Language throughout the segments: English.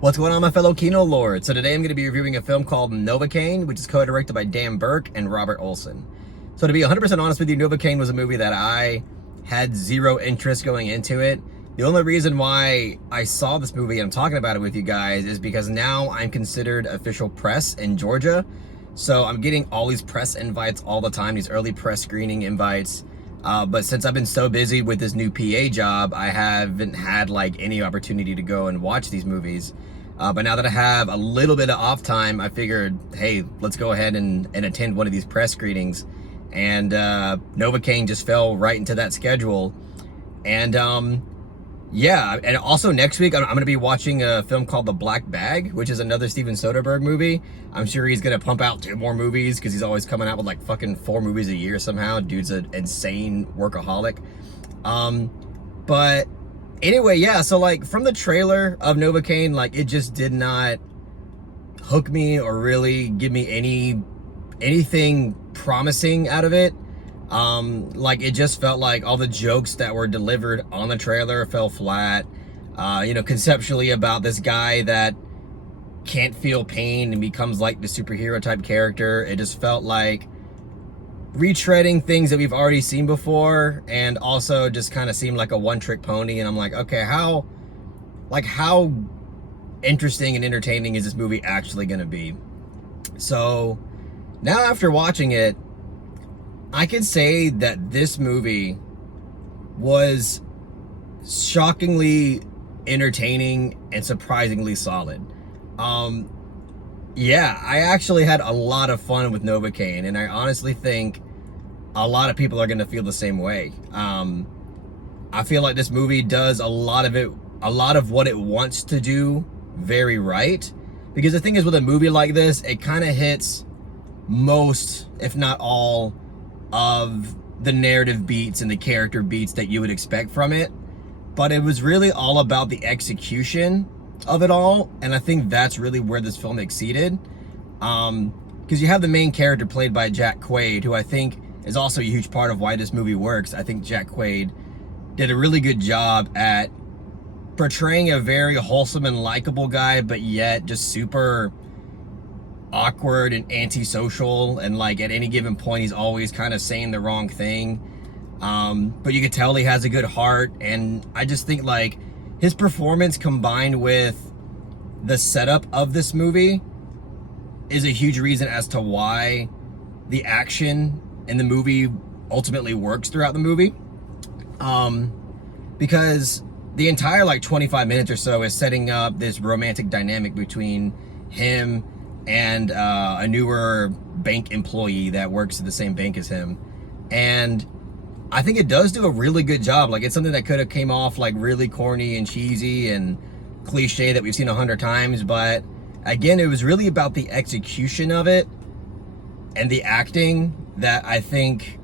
What's going on, my fellow Kino Lords? So today I'm going to be reviewing a film called Novocaine, which is co-directed by Dan Burke and Robert Olson. So to be 100% honest with you, Novocaine was a movie that I had zero interest going into it. The only reason why I saw this movie and I'm talking about it with you guys is because now I'm considered official press in Georgia. So I'm getting all these press invites all the time, these early press screening invites. But since I've been so busy with this new PA job, I haven't had like any opportunity to go and watch these movies. But now that I have a little bit of off time, I figured, hey, let's go ahead and attend one of these press screenings. And Novocaine just fell right into that schedule. And yeah, and also next week I'm going to be watching a film called The Black Bag, which is another Steven Soderbergh movie. I'm sure he's going to pump out 2 more movies because he's always coming out with like fucking 4 movies a year somehow. Dude's an insane workaholic. But anyway, yeah, so like from the trailer of Novocaine, like it just did not hook me or really give me anything promising out of it. Like it just felt like all the jokes that were delivered on the trailer fell flat. Conceptually about this guy that can't feel pain and becomes like the superhero type character. It just felt like retreading things that we've already seen before, and also just kind of seemed like a one-trick pony. And I'm like, okay, how interesting and entertaining is this movie actually going to be? So now after watching it, I can say that this movie was shockingly entertaining and surprisingly solid. Yeah, I actually had a lot of fun with Novocaine, and I honestly think a lot of people are going to feel the same way. I feel like this movie does a lot of what it wants to do very right. Because the thing is, with a movie like this, it kind of hits most, if not all, of the narrative beats and the character beats that you would expect from it. But it was really all about the execution of it all, and I think that's really where this film exceeded. Because you have the main character played by Jack Quaid, who I think is also a huge part of why this movie works. I think Jack Quaid did a really good job at portraying a very wholesome and likable guy, but yet just super awkward and antisocial, and like at any given point he's always kind of saying the wrong thing. But you could tell he has a good heart, and I just think like his performance combined with the setup of this movie is a huge reason as to why the action in the movie ultimately works throughout the movie. Because the entire like 25 minutes or so is setting up this romantic dynamic between him and a newer bank employee that works at the same bank as him. And I think it does do a really good job. Like, it's something that could have came off like really corny and cheesy and cliche that we've seen 100 times, but again, it was really about the execution of it and the acting that I think,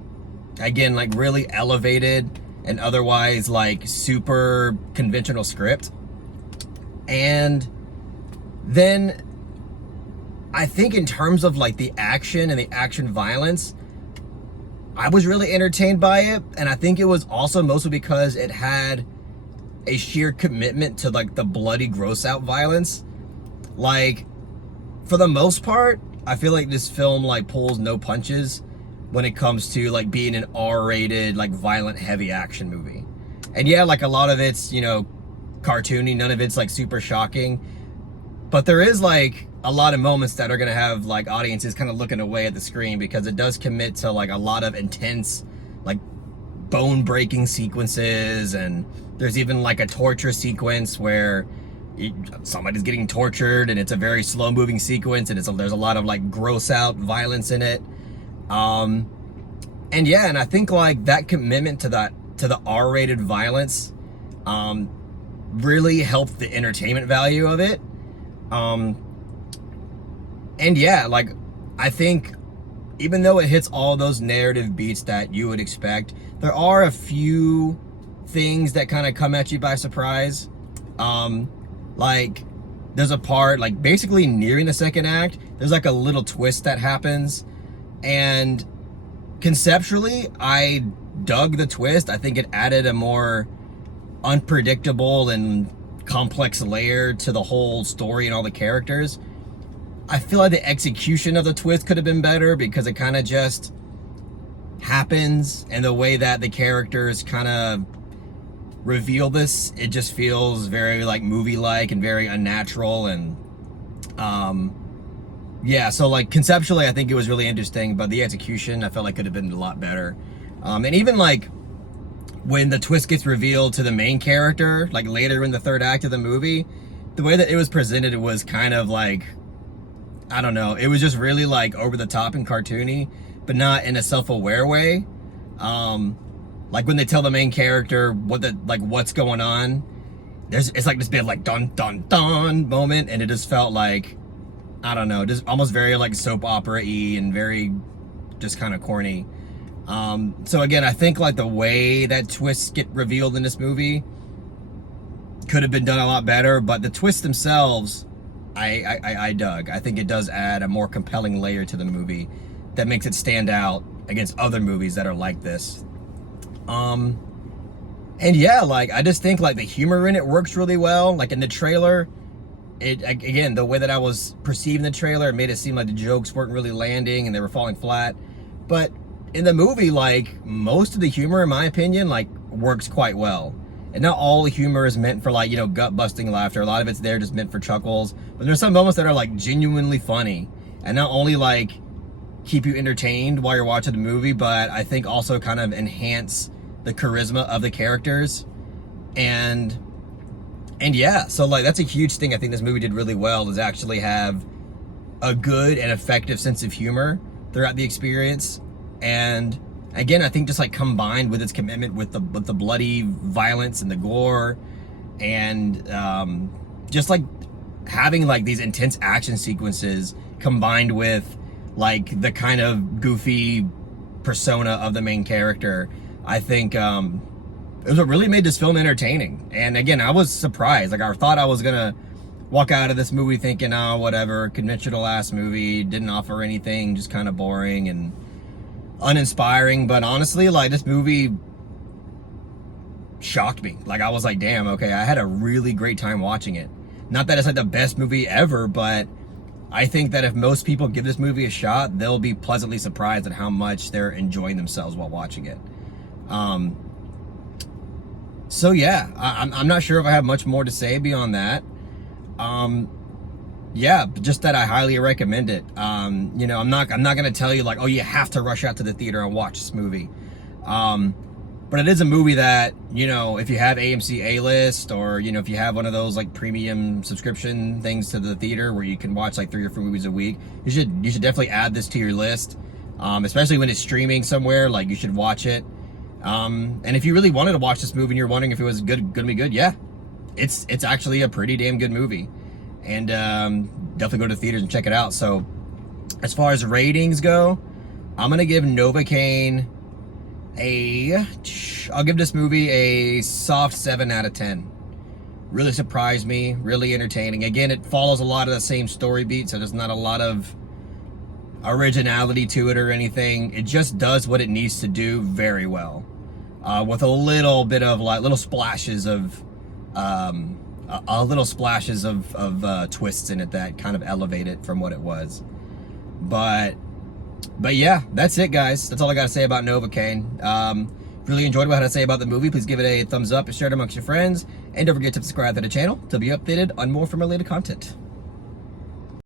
again, like really elevated an otherwise like super conventional script. And then I think in terms of like the action and the action violence, I was really entertained by it. And I think it was also mostly because it had a sheer commitment to like the bloody gross out violence. Like, for the most part, I feel like this film like pulls no punches when it comes to like being an R-rated, like violent, heavy action movie. And yeah, like a lot of it's, cartoony, none of it's like super shocking. But there is like a lot of moments that are gonna have like audiences kind of looking away at the screen, because it does commit to like a lot of intense, like bone-breaking sequences. And there's even like a torture sequence where somebody's getting tortured, and it's a very slow-moving sequence, and there's a lot of like gross-out violence in it. And yeah, and I think like that commitment to the R-rated violence really helped the entertainment value of it. And yeah, like I think even though it hits all those narrative beats that you would expect, there are a few things that kind of come at you by surprise. Like there's a part like basically nearing the second act, there's like a little twist that happens, and conceptually I dug the twist. I think it added a more unpredictable and complex layer to the whole story and all the characters. I feel like the execution of the twist could have been better because it kind of just happens, and the way that the characters kind of reveal this, it just feels very like movie-like and very unnatural. And yeah, so like conceptually I think it was really interesting, but the execution I felt like could have been a lot better. And even like when the twist gets revealed to the main character, like later in the third act of the movie, the way that it was presented, it was kind of like, I don't know, it was just really like over the top and cartoony, but not in a self-aware way. Like when they tell the main character what's going on, it's like this big like dun dun dun moment, and it just felt like, I don't know, just almost very like soap opera-y and very just kind of corny. So again, I think like the way that twists get revealed in this movie could have been done a lot better, but the twists themselves, I dug. I think it does add a more compelling layer to the movie that makes it stand out against other movies that are like this. And yeah, like I just think like the humor in it works really well. Like in the trailer, again, the way that I was perceiving the trailer, it made it seem like the jokes weren't really landing and they were falling flat. But in the movie, like most of the humor, in my opinion, like works quite well. And not all the humor is meant for like, you know, gut-busting laughter. A lot of it's there just meant for chuckles. But there's some moments that are like genuinely funny, and not only like keep you entertained while you're watching the movie, but I think also kind of enhance the charisma of the characters. And yeah, so like that's a huge thing I think this movie did really well, is actually have a good and effective sense of humor throughout the experience. And again, I think just like combined with its commitment with the bloody violence and the gore, and just like having like these intense action sequences combined with like the kind of goofy persona of the main character, I think it was what really made this film entertaining. And again, I was surprised. Like I thought I was gonna walk out of this movie thinking, oh, whatever, conventional ass movie, didn't offer anything, just kind of boring and uninspiring. But honestly, like this movie shocked me. Like I was like, damn, okay, I had a really great time watching it. Not that it's like the best movie ever, but I think that if most people give this movie a shot, they'll be pleasantly surprised at how much they're enjoying themselves while watching it. So yeah, I'm not sure if I have much more to say beyond that. Yeah, just that I highly recommend it. You know, I'm not gonna tell you like, oh, you have to rush out to the theater and watch this movie. But it is a movie that, you know, if you have AMC A-List, or, you know, if you have one of those like premium subscription things to the theater where you can watch like 3 or 4 movies a week, you should definitely add this to your list. Especially when it's streaming somewhere, like you should watch it. And if you really wanted to watch this movie and you're wondering if it was gonna be good, yeah, it's actually a pretty damn good movie. And definitely go to theaters and check it out. So as far as ratings go, I'm gonna give Novocaine I'll give this movie a soft 7 out of 10. Really surprised me, really entertaining. Again, it follows a lot of the same story beat, so there's not a lot of originality to it or anything. It just does what it needs to do very well, with a little bit of like little splashes of twists in it that kind of elevate it from what it was. But yeah, that's it, guys. That's all I got to say about Novocaine. If you really enjoyed what I had to say about the movie, please give it a thumbs up and share it amongst your friends. And don't forget to subscribe to the channel to be updated on more film related content.